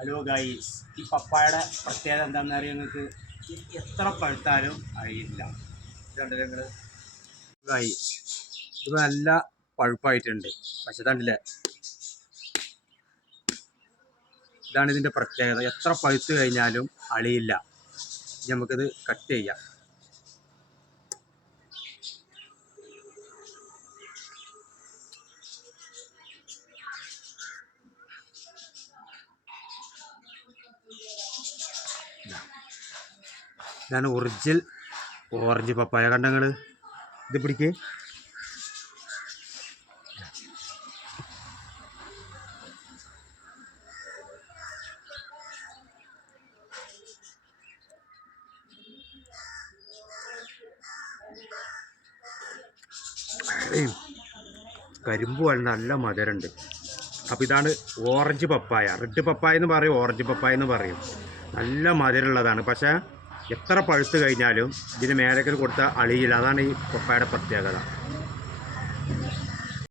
Hello guys, ഈ പപ്പായയുടെ പ്രത്യേകത എന്താണെന്ന് അറിയാൻ നിങ്ങൾക്ക് എത്ര പഴുത്താലും അറിയില്ല. ഇതുണ്ടല്ലേ നിങ്ങൾ ഗൈസ്, ഇത് നല്ല പഴുപ്പായിട്ടുണ്ട്. പക്ഷെ കണ്ടില്ലേ, ഇതാണ് ഇതിൻ്റെ പ്രത്യേകത. എത്ര പഴുത്ത് കഴിഞ്ഞാലും അളിയില്ല. നമുക്കിത് കട്ട് ചെയ്യാം. ഇതാണ് ഒറിജിനൽ ഓറഞ്ച് പപ്പായ. കണ്ടങ്ങൾ ഇത് പിടിക്ക്. കരിമ്പ് പോലെ നല്ല മധുരമുണ്ട്. അപ്പോൾ ഇതാണ് ഓറഞ്ച് പപ്പായ. റെഡ് പപ്പായ എന്ന് പറയും, ഓറഞ്ച് പപ്പായ എന്ന് പറയും. നല്ല മധുരമുള്ളതാണ്. പക്ഷേ എത്ര പഴുത്ത് കഴിഞ്ഞാലും ഇതിന് മേലേക്കൽ കൊടുത്താൽ അളിയില്ല. അതാണ് ഈ പപ്പായയുടെ പ്രത്യേകത.